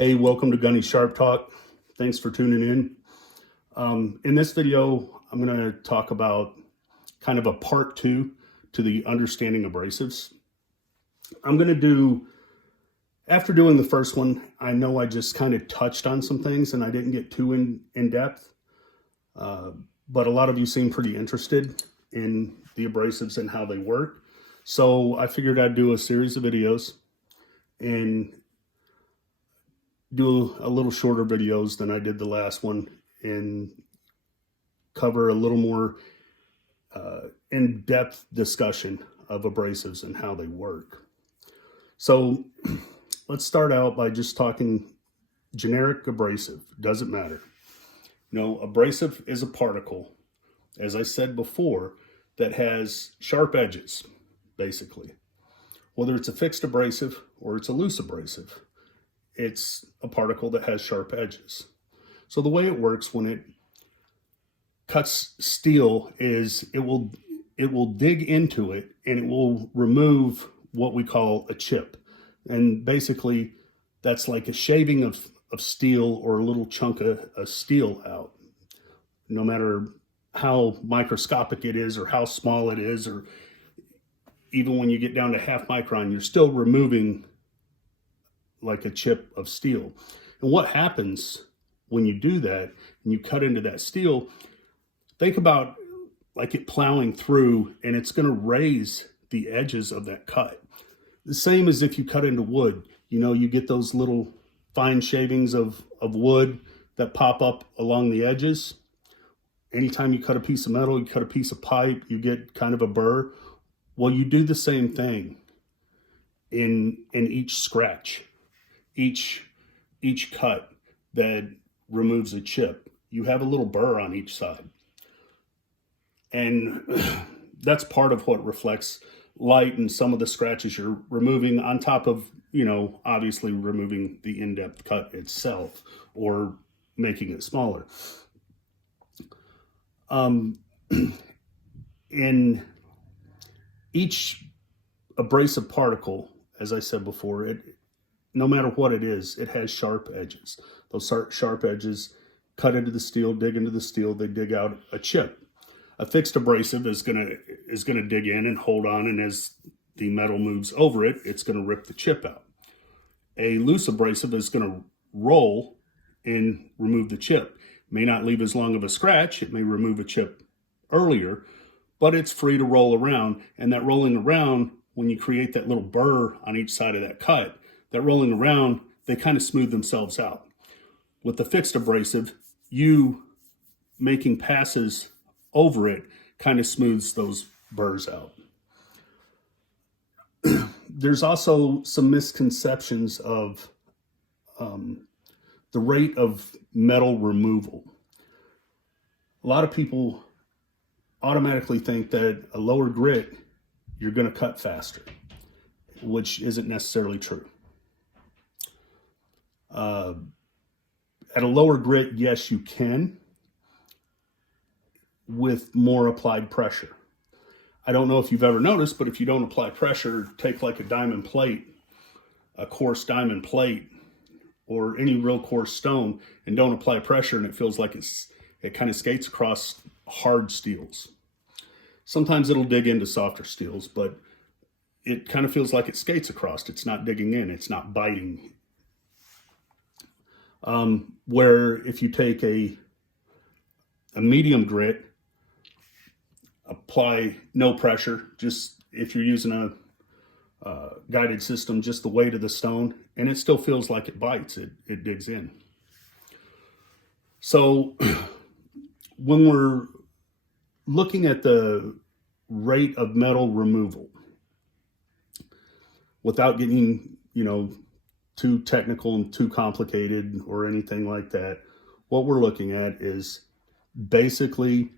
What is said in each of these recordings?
Hey, welcome to Gunny Sharp Talk. Thanks for tuning in. In this video, I'm going to talk about kind of a part two to the understanding abrasives. I'm going to do, after doing the first one, I know I just kind of touched on some things and I didn't get too in depth, but a lot of you seem pretty interested in the abrasives and how they work. So I figured I'd do a series of videos and do a little shorter videos than I did the last one and cover a little more in-depth discussion of abrasives and how they work. So let's start out by just talking generic abrasive. Doesn't matter. Abrasive is a particle, as I said before, that has sharp edges, basically. Whether it's a fixed abrasive or it's a loose abrasive, it's a particle that has sharp edges. So the way it works when it cuts steel is it will dig into it and it will remove what we call a chip. And basically that's like a shaving of steel or a little chunk of steel out. No matter how microscopic it is or how small it is, or even when you get down to half micron, you're still removing like a chip of steel. And what happens when you do that and you cut into that steel, think about like it plowing through, and it's going to raise the edges of that cut. The same as if you cut into wood. You get those little fine shavings of wood that pop up along the edges. Anytime you cut a piece of metal, you cut a piece of pipe, you get kind of a burr. Well, you do the same thing in each scratch. Each cut that removes a chip, you have a little burr on each side. And that's part of what reflects light, and some of the scratches you're removing on top of, obviously removing the in-depth cut itself or making it smaller. In each abrasive particle, as I said before, no matter what it is, it has sharp edges. Those sharp edges cut into the steel, dig into the steel, they dig out a chip. A fixed abrasive is gonna dig in and hold on, and as the metal moves over it, it's gonna rip the chip out. A loose abrasive is gonna roll and remove the chip. May not leave as long of a scratch, it may remove a chip earlier, but it's free to roll around. And that rolling around, when you create that little burr on each side of that cut, that rolling around, they kind of smooth themselves out. With the fixed abrasive, you making passes over it kind of smooths those burrs out. There's also some misconceptions of the rate of metal removal. A lot of people automatically think that a lower grit, you're going to cut faster, which isn't necessarily true. At a lower grit, yes, you can, with more applied pressure. I don't know if you've ever noticed, but if you don't apply pressure, take like a diamond plate, a coarse diamond plate, or any real coarse stone, and don't apply pressure, and it feels like it kind of skates across hard steels. Sometimes it'll dig into softer steels, but it kind of feels like it skates across. It's not digging in, it's not biting. Where if you take a medium grit, apply no pressure, just if you're using a guided system, just the weight of the stone, and it still feels like it bites, it digs in. So when we're looking at the rate of metal removal, without getting, too technical and too complicated or anything like that, what we're looking at is basically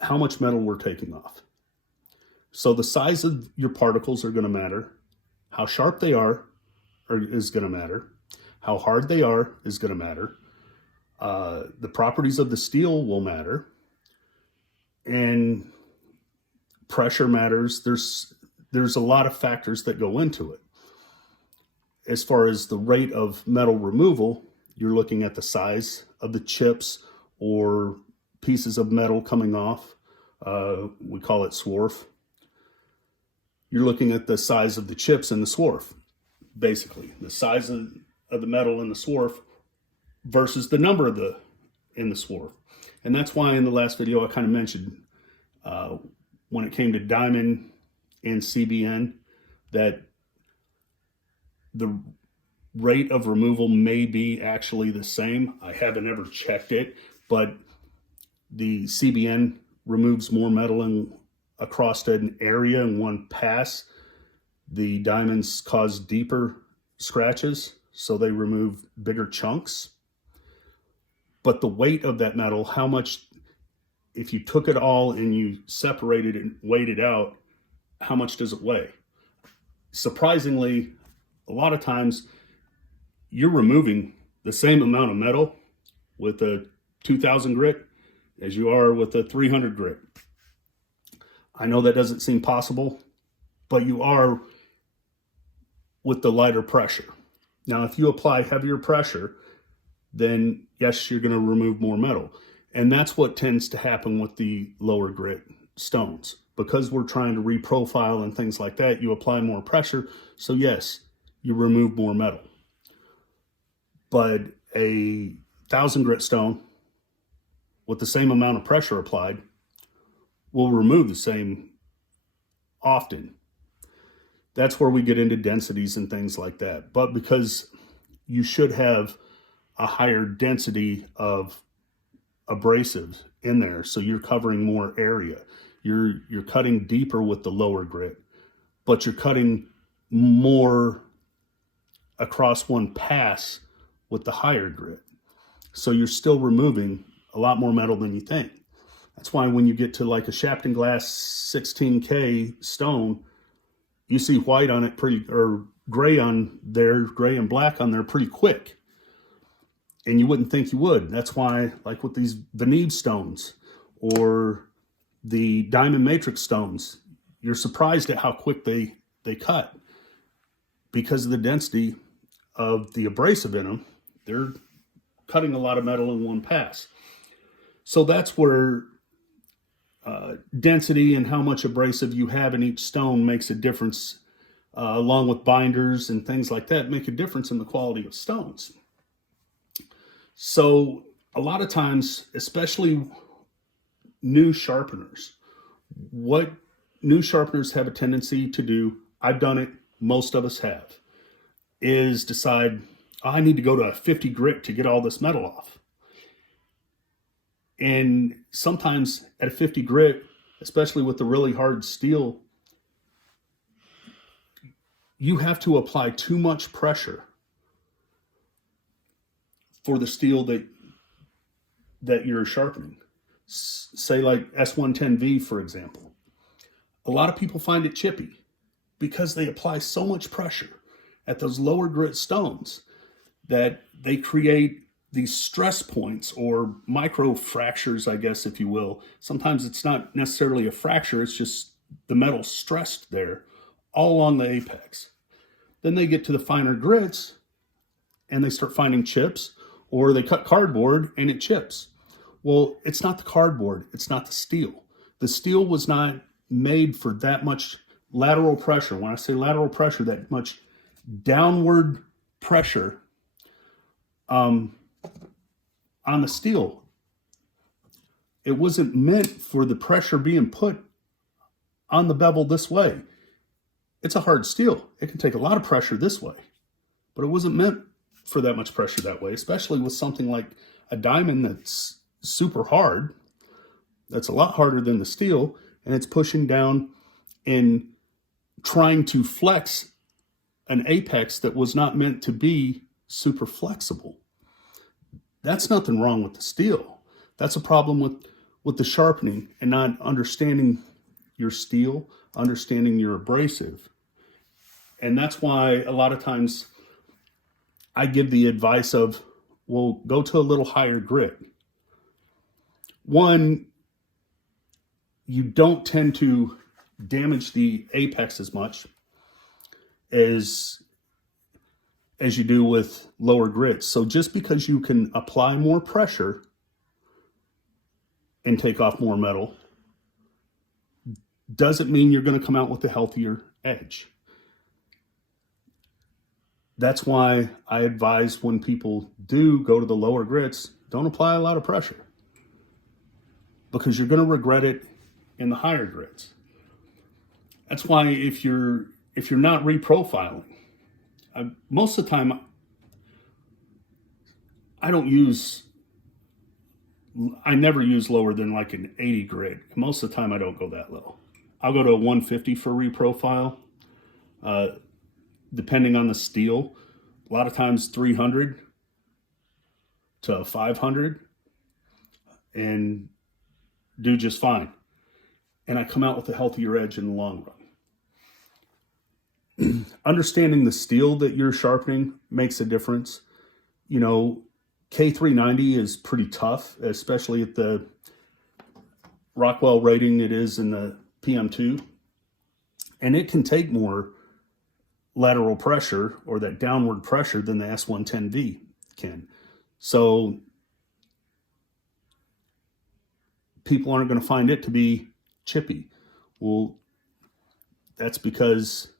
how much metal we're taking off. So the size of your particles are going to matter. How sharp they are is going to matter. How hard they are is going to matter. The properties of the steel will matter. And pressure matters. There's a lot of factors that go into it. as far as the rate of metal removal, you're looking at the size of the chips or pieces of metal coming off. We call it swarf. You're looking at the size of the chips in the swarf, basically. The size of the metal in the swarf versus the number of in the swarf. And that's why in the last video I kind of mentioned when it came to diamond and CBN that the rate of removal may be actually the same. I haven't ever checked it, but the CBN removes more metal across an area in one pass. The diamonds cause deeper scratches, so they remove bigger chunks. But the weight of that metal, how much, if you took it all and you separated it and weighed it out, how much does it weigh? Surprisingly, a lot of times you're removing the same amount of metal with a 2000 grit as you are with a 300 grit. I know that doesn't seem possible, but you are with the lighter pressure. Now, if you apply heavier pressure, then yes, you're going to remove more metal. And that's what tends to happen with the lower grit stones. Because we're trying to reprofile and things like that, you apply more pressure. So yes, you remove more metal. But a 1000 grit stone with the same amount of pressure applied will remove the same often. That's where we get into densities and things like that. But because you should have a higher density of abrasives in there, so you're covering more area. You're cutting deeper with the lower grit, but you're cutting more across one pass with the higher grit. So you're still removing a lot more metal than you think. That's why when you get to like a Sharpening glass 16K stone, you see white on it or gray on there, gray and black on there pretty quick. And you wouldn't think you would. That's why, like with these Venebe stones or the diamond matrix stones, you're surprised at how quick they cut because of the density of the abrasive in them. They're cutting a lot of metal in one pass. So that's where density and how much abrasive you have in each stone makes a difference, along with binders and things like that, make a difference in the quality of stones. So a lot of times, especially new sharpeners, what new sharpeners have a tendency to do, I've done it, most of us have, is decide, oh, I need to go to a 50 grit to get all this metal off. And sometimes at a 50 grit, especially with the really hard steel, you have to apply too much pressure for the steel that you're sharpening. Say like S110V, for example. A lot of people find it chippy because they apply so much pressure at those lower grit stones that they create these stress points or micro fractures, I guess, if you will. Sometimes it's not necessarily a fracture, it's just the metal stressed there all along the apex. Then they get to the finer grits and they start finding chips, or they cut cardboard and it chips. Well, it's not the cardboard, it's not the steel. The steel was not made for that much lateral pressure. When I say lateral pressure, that much downward pressure on the steel. It wasn't meant for the pressure being put on the bevel this way. It's a hard steel. It can take a lot of pressure this way, but it wasn't meant for that much pressure that way, especially with something like a diamond that's super hard. That's a lot harder than the steel, and it's pushing down and trying to flex an apex that was not meant to be super flexible. That's nothing wrong with the steel. That's a problem with the sharpening and not understanding your steel, understanding your abrasive. And that's why a lot of times I give the advice of, well, go to a little higher grit. One, you don't tend to damage the apex as much as as you do with lower grits. So just because you can apply more pressure and take off more metal doesn't mean you're going to come out with a healthier edge. That's why I advise when people do go to the lower grits, don't apply a lot of pressure, because you're going to regret it in the higher grits. That's why if you're not reprofiling, most of the time I never use lower than like an 80 grit. Most of the time I don't go that low. I'll go to a 150 for reprofile, depending on the steel. A lot of times 300 to 500 and do just fine. And I come out with a healthier edge in the long run. Understanding the steel that you're sharpening makes a difference. You know, K390 is pretty tough, especially at the Rockwell rating it is in the PM2. And it can take more lateral pressure or that downward pressure than the S110V can. So people aren't going to find it to be chippy. Well, that's because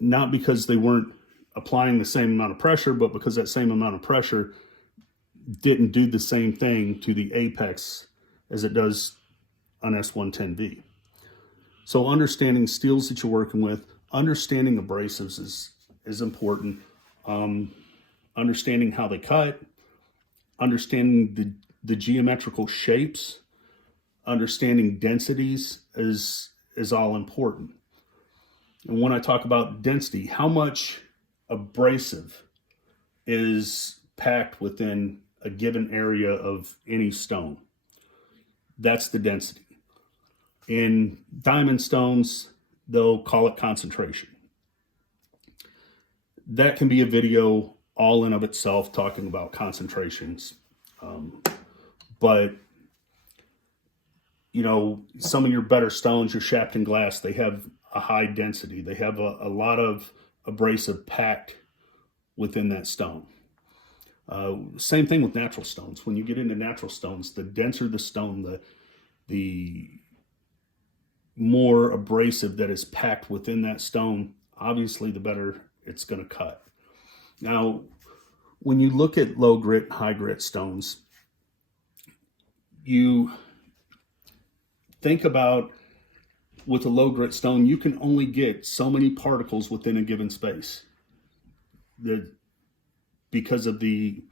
not because they weren't applying the same amount of pressure, but because that same amount of pressure didn't do the same thing to the apex as it does on S110V. So understanding steels that you're working with, understanding abrasives is important. Understanding how they cut, understanding the geometrical shapes, understanding densities is all important. And when I talk about density, how much abrasive is packed within a given area of any stone? That's the density. In diamond stones, they'll call it concentration. That can be a video all in of itself talking about concentrations. But, you know, some of your better stones, your Sharpening glass, they have a high density. They have a lot of abrasive packed within that stone. Same thing with natural stones. When you get into natural stones, the denser the stone, the more abrasive that is packed within that stone, obviously the better it's going to cut. Now, when you look at low grit, high grit stones, you think about with a low grit stone, you can only get so many particles within a given space. Because of the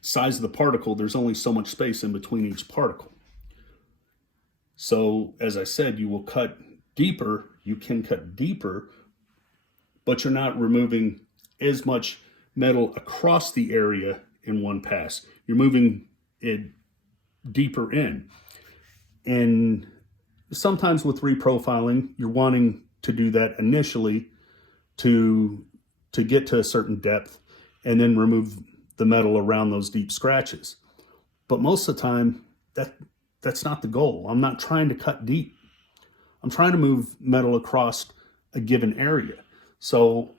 size of the particle, there's only so much space in between each particle. So, as I said, you will cut deeper, you can cut deeper, but you're not removing as much metal across the area in one pass. You're moving it deeper in. And sometimes with reprofiling, you're wanting to do that initially to get to a certain depth and then remove the metal around those deep scratches. But most of the time, that's not the goal. I'm not trying to cut deep. I'm trying to move metal across a given area. So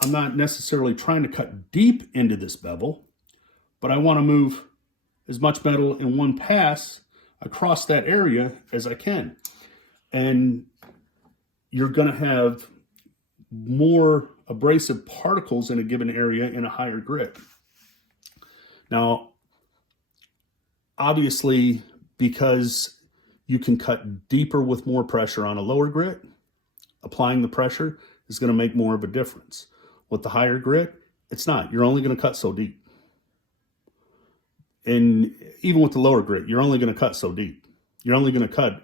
I'm not necessarily trying to cut deep into this bevel, but I want to move as much metal in one pass across that area as I can. And you're going to have more abrasive particles in a given area in a higher grit. Now, obviously, because you can cut deeper with more pressure on a lower grit, applying the pressure is going to make more of a difference. With the higher grit, it's not. You're only going to cut so deep. And even with the lower grit, you're only going to cut so deep. You're only going to cut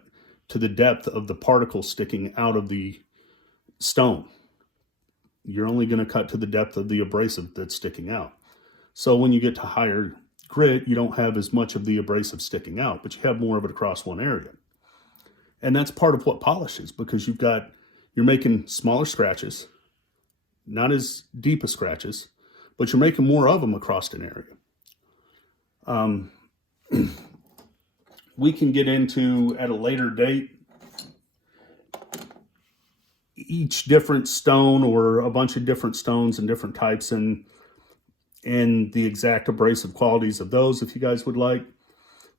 to the depth of the particle sticking out of the stone. You're only going to cut to the depth of the abrasive that's sticking out. So when you get to higher grit, you don't have as much of the abrasive sticking out, but you have more of it across one area. And that's part of what polishes, because you're making smaller scratches, not as deep as scratches, but you're making more of them across an area. We can get into at a later date, each different stone or a bunch of different stones and different types and the exact abrasive qualities of those if you guys would like.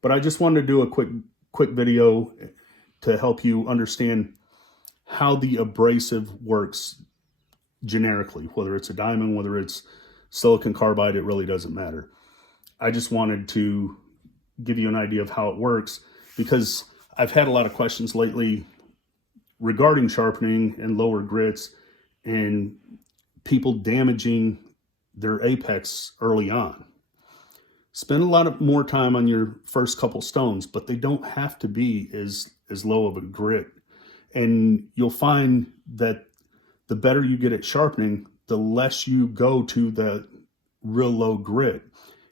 But I just wanted to do a quick video to help you understand how the abrasive works generically, whether it's a diamond, whether it's silicon carbide, it really doesn't matter. I just wanted to give you an idea of how it works because I've had a lot of questions lately regarding sharpening and lower grits and people damaging their apex early on. Spend a lot more time on your first couple stones, but they don't have to be as low of a grit. And you'll find that the better you get at sharpening, the less you go to the real low grit.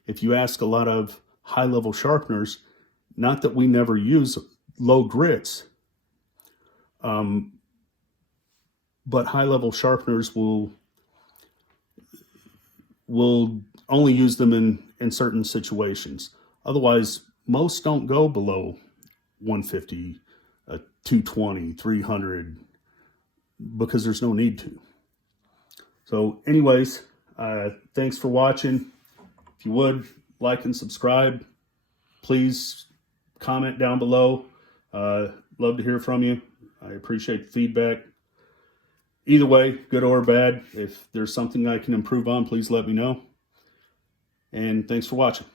If you ask a lot of high-level sharpeners, not that we never use low grits, but high-level sharpeners will only use them in certain situations. Otherwise, most don't go below 150, 220, 300, because there's no need to. So anyways, thanks for watching. If you would, like and subscribe. Please comment down below. Love to hear from you. I appreciate the feedback. Either way, good or bad, if there's something I can improve on, please let me know. And thanks for watching.